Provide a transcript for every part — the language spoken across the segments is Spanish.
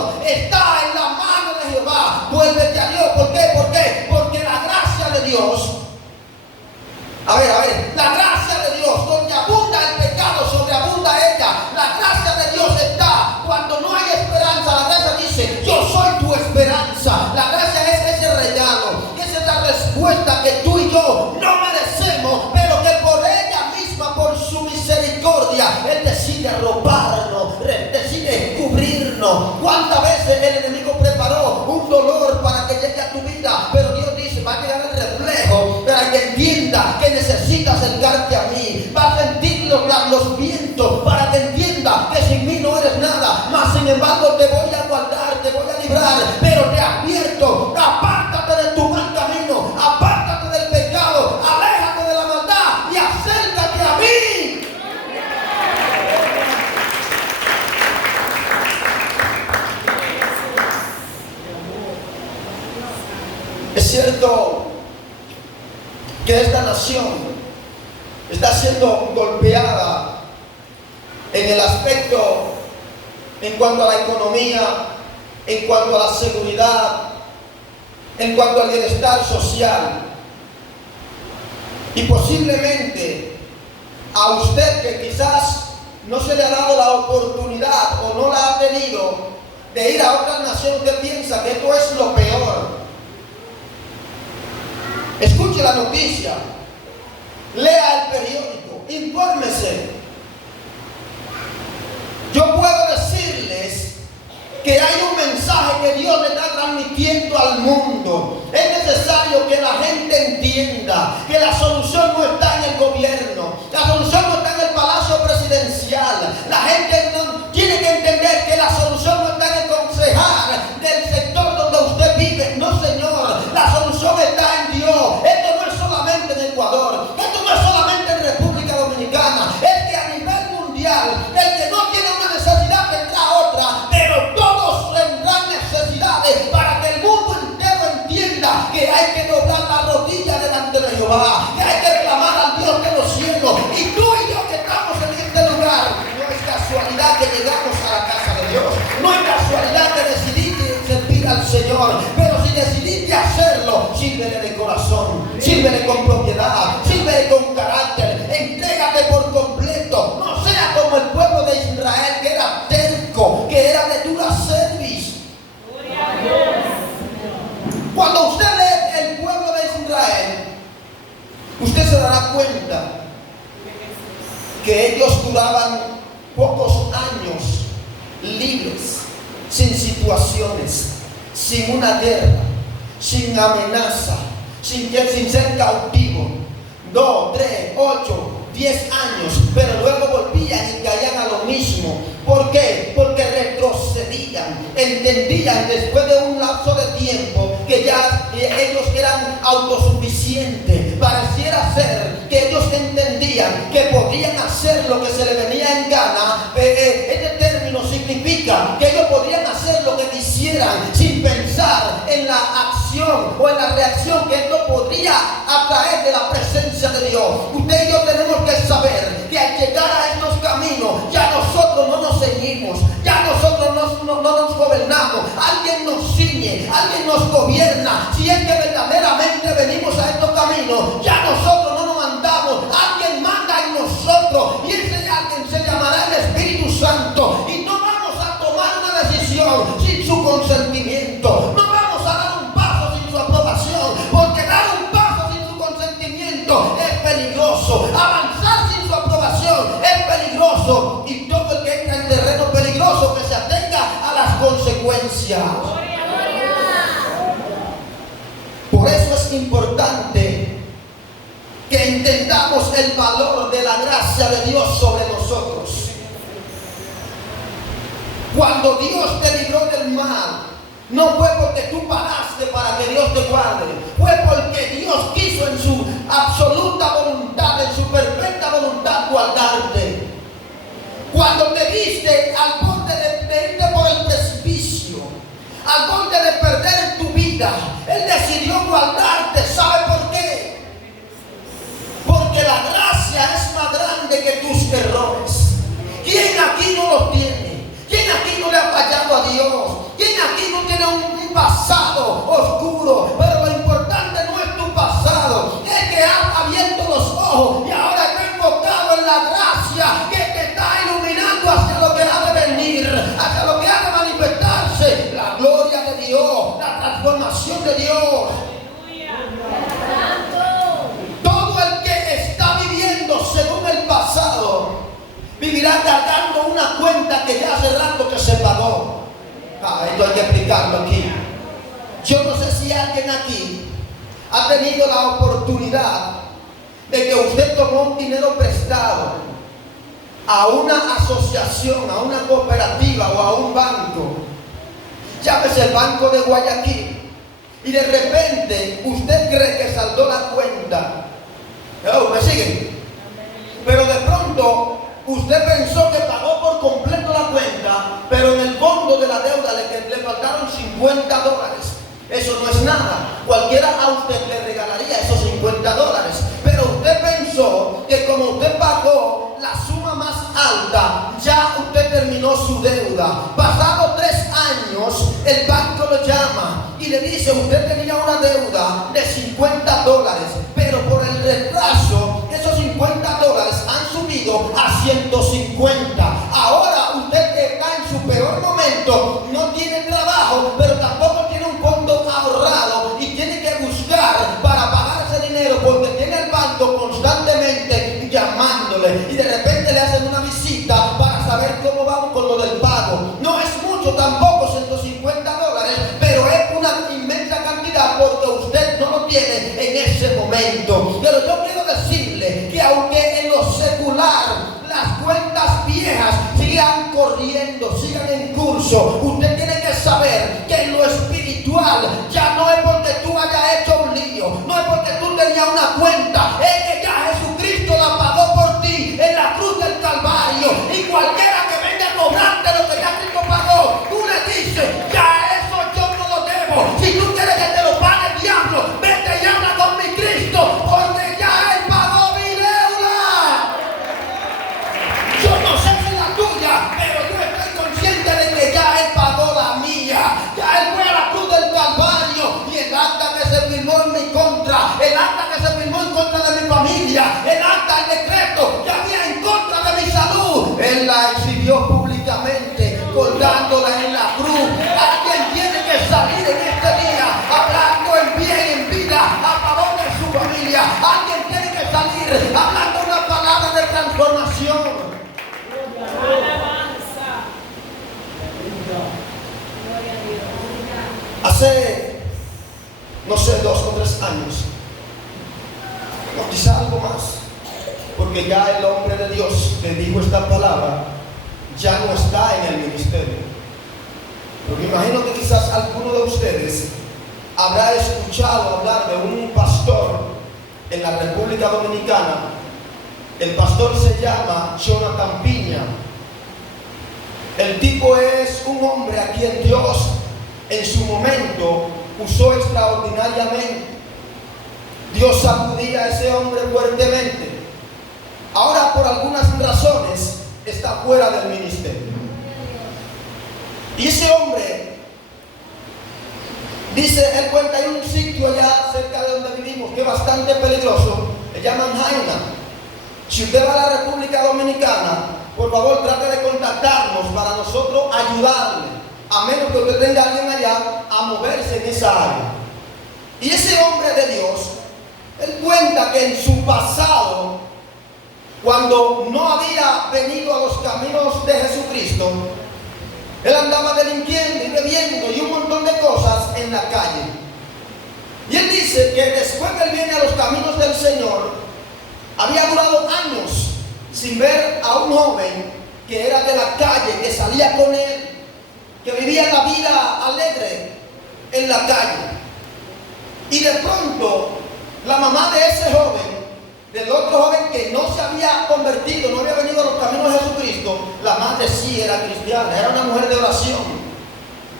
salvación está en la mano de Jehová. Vuélvete a Dios. ¿Por qué? ¿Por qué? Porque la gracia de Dios, la gracia de Dios, donde abunda el pecado, sobreabunda ella. La gracia de Dios está cuando no hay esperanza. La gracia dice, yo soy tu esperanza. La gracia es ese regalo, es esa respuesta que tú y yo no merecemos, pero que por ella misma, por su misericordia, Él decide arroparnos, decide cubrirnos. ¿Cuántas veces el enemigo preparó un dolor para que llegue a tu vida? Pero Dios dice, va a llegar el reflejo para que entienda que necesita acercarte a mí. Va a sentir los vientos para que entienda que sin mí no eres nada. Mas sin embargo te voy a guardar, te voy a librar. Pero te advierto, apártate de tu mal camino, apártate del pecado, aléjate de la maldad y acércate a mí. Es cierto que esta nación está siendo golpeada en el aspecto, en cuanto a la economía, en cuanto a la seguridad, en cuanto al bienestar social. Y posiblemente a usted, que quizás no se le ha dado la oportunidad o no la ha tenido de ir a otra nación, usted piensa que esto es lo peor. Escuche la noticia, lea el periódico, infórmese. Yo puedo decirles que hay un mensaje que Dios le está transmitiendo al mundo. Es necesario que la gente entienda que la solución no está en el gobierno, la solución no está en el palacio presidencial. La gente no tiene que entender que la solución no está en el concejal del sector donde usted vive. No, señor, la solución está en Dios. Esto no es solamente en Ecuador, esto no es solamente en República Dominicana, es que a nivel mundial, el que no tiene una necesidad tendrá otra, pero todos tendrán necesidades para que el mundo entero entienda que hay que doblar la rodilla delante de Jehová, que hay que clamar al Dios de los cielos. Y tú y yo que estamos en este lugar, no es casualidad que llegamos a la casa de Dios, no es casualidad que decidiste servir al Señor, pero si decidiste hacerlo, sírvele de corazón, sírvele con propiedad, sírvele con carácter, entrégate por completo. No sea como el pueblo de Israel, que era terco, que era de dura cerviz. Cuando usted lee el pueblo de Israel, usted se dará cuenta que ellos duraban pocos años libres, sin situaciones, sin una guerra, sin amenaza, sin ser cautivo. 2, 3, 8, 10 años, pero luego volvían y caían a lo mismo. ¿Por qué? Porque retrocedían, entendían después de un lapso de tiempo que ya ellos eran autosuficientes. Pareciera ser que ellos entendían que podían hacer lo que se les venía en gana. Este término significa que ellos podían hacer lo que quisieran sin pensar en la acción o en la reacción que esto podría atraer de la presencia de Dios. Usted y yo tenemos que saber que al llegar a estos caminos ya nosotros no nos ceñimos, ya nosotros no nos gobernamos, alguien nos ciñe, alguien nos gobierna. Si es que verdaderamente venimos a estos caminos, ya nosotros no nos mandamos, alguien manda en nosotros, y ese alguien se llamará el Espíritu Santo. Y no vamos a tomar una decisión sin su consentimiento, no vamos a dar un paso sin su aprobación, porque dar un paso sin su consentimiento es peligroso, avanzar sin su aprobación es peligroso, y todo el que entra en terreno peligroso que se atenga a las consecuencias. Por eso es importante que entendamos el valor de la gracia de Dios sobre nosotros. Cuando Dios te libró del mal, no fue porque tú paraste para que Dios te guarde, fue porque Dios quiso en su absoluta voluntad, en su perfecta voluntad, guardarte. Cuando te viste al borde de irte por el precipicio, al borde de perder tu vida, Él decidió guardarte. ¿Sabe por qué? Porque la gracia es más grande que tus errores. ¿Quién aquí no los tiene? ¿Quién aquí no le ha fallado a Dios? tiene un pasado oscuro, pero lo importante no es tu pasado, es que has abierto los ojos y ahora estás enfocado en la gracia que te está iluminando hacia lo que ha de venir, hacia lo que ha de manifestarse, la gloria de Dios, la transformación de Dios. Todo el que está viviendo según el pasado vivirá cargando una cuenta que ya hace rato que se pagó. Esto hay que explicarlo aquí. Yo no sé si alguien aquí ha tenido la oportunidad de que usted tomó un dinero prestado a una asociación, a una cooperativa o a un banco, llámese el Banco de Guayaquil, y de repente usted cree que saldó la cuenta. ¿Me siguen? Pero de pronto usted pensó que pagó por completo la cuenta, pero en el fondo de la deuda le faltaron $50. Eso no es nada. Cualquiera a usted le regalaría esos $50. Pero usted pensó que como usted pagó la suma más alta, ya usted terminó su deuda. Pasados 3 años, el banco lo llama y le dice: usted tenía una deuda de $50, pero por el retraso, esos $50 han subido a 150. Ahora usted está en su peor momento, no tiene trabajo, pero tampoco tiene un fondo ahorrado y tiene que buscar para pagar ese dinero porque tiene el banco constantemente llamándole y de repente le hacen una visita para saber cómo vamos con lo del pago. No es mucho tampoco, $150, pero es una inmensa cantidad porque usted no lo tiene en ese momento. Pero yo quiero decirle que aunque en lo secular las cuentas viejas sigan corriendo, sigan en curso, usted tiene que saber que en lo espiritual ya no es porque tú hayas hecho un lío, no es porque tú tenías una cuenta, es que ya Jesucristo la pagó por ti en la cruz del Calvario, y cualquiera que venga a cobrarte lo que ya Cristo pagó, tú le dices: ya eso yo no lo debo. Si tú quieres que te lo pague el diablo, vete y habla con mi Cristo, porque ya Él pagó mi deuda. Yo no sé si la tuya, pero yo estoy consciente de que ya Él pagó la mía. Ya Él fue a la cruz del Calvario y el acta que se firmó en mi contra, el acta que se firmó en contra de mi familia, el acta, el decreto que había en contra de mi salud, Él la exhibió públicamente, colgándola en la cruz. Alguien tiene que salir en este día hablando en bien, en vida, a favor de su familia. Alguien tiene que salir hablando una palabra de transformación. Hace, no sé, 2 o 3 años, o quizá algo más, porque ya el hombre de Dios que dijo esta palabra ya no está en el ministerio. Pero me imagino que quizás alguno de ustedes habrá escuchado hablar de un pastor en la República Dominicana. El pastor se llama Jonathan Piña. El tipo es un hombre a quien Dios en su momento usó extraordinariamente. Dios sacudía a ese hombre fuertemente. Ahora, por algunas razones, está fuera del ministerio. Y ese hombre dice, él cuenta, hay un sitio allá cerca de donde vivimos que es bastante peligroso, le llaman Jaina. Si usted va a la República Dominicana, por favor trate de contactarnos para nosotros ayudarle, a menos que usted tenga a alguien allá a moverse en esa área. Y ese hombre de Dios, él cuenta que en su pasado, cuando no había venido a los caminos de Jesucristo, él andaba delinquiendo y bebiendo y un montón de cosas en la calle. Y él dice que después que él viene a los caminos del Señor, había durado años sin ver a un joven que era de la calle, que salía con él, que vivía la vida alegre en la calle. Y de pronto, la mamá de ese joven, del otro joven que no se había convertido, no había venido a los caminos de Jesucristo, la madre sí era cristiana, era una mujer de oración.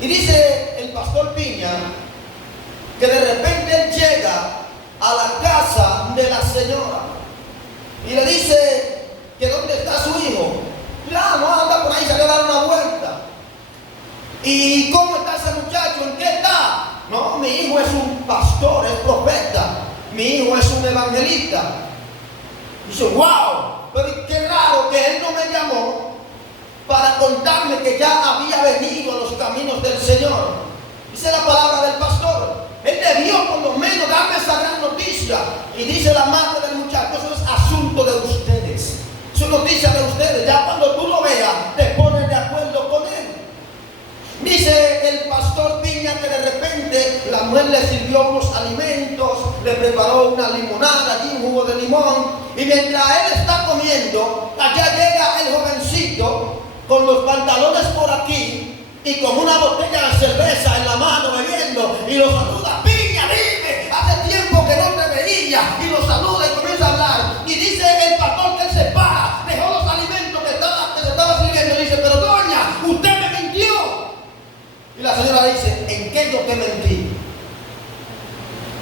Y dice el pastor Piña que de repente él llega a la casa de la señora y le dice que dónde está su hijo. Ya no anda por ahí, salió a dar una vuelta. ¿Y cómo está ese muchacho? ¿En qué está? No, mi hijo es un pastor, es profeta. Mi hijo es un evangelista. Dice, wow, pero qué raro que él no me llamó para contarme que ya había venido a los caminos del Señor. Dice la palabra del pastor. Él debió por lo menos darme esa gran noticia. Y dice la madre del muchacho, eso es asunto de ustedes. Eso es noticia de ustedes. Ya cuando tú lo veas, te pones de acuerdo con él. Dice el pastor Piña que de repente la mujer le sirvió unos alimentos, le preparó una limonada, allí un jugo de limón. Y mientras él está comiendo, allá llega el jovencito con los pantalones por aquí y con una botella de cerveza en la mano bebiendo y lo saluda. Piña, dime, hace tiempo que no te veía, y lo saluda y comienza a hablar. Y dice el pastor que él se para, dejó los alimentos que se estaba sirviendo y dice, pero doña, usted me mintió. Y la señora dice, ¿en qué yo te mentí?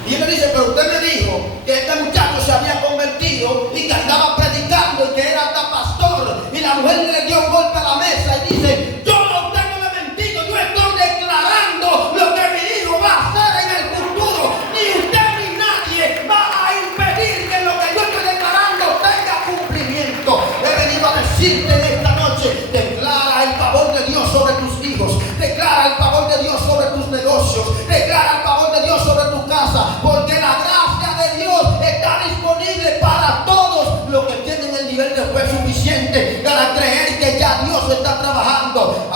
Y él le dice, pero usted me dijo que este muchacho se había convertido y que andaba predicando y que era hasta pastor. Y la mujer le dio un golpe a la mesa y dice, yo a usted no le he mentido, yo estoy declarando lo que mi hijo va a hacer en el futuro. Ni usted ni nadie va a impedir que lo que yo estoy declarando tenga cumplimiento. He venido a decirte en esta noche, declara el favor de Dios sobre tus hijos, declara el favor de Dios sobre tus negocios, declara el favor de Dios sobre tu casa, porque la gracia de Dios está disponible para todos los que tienen el nivel de fe suficiente para creer que ya Dios está trabajando.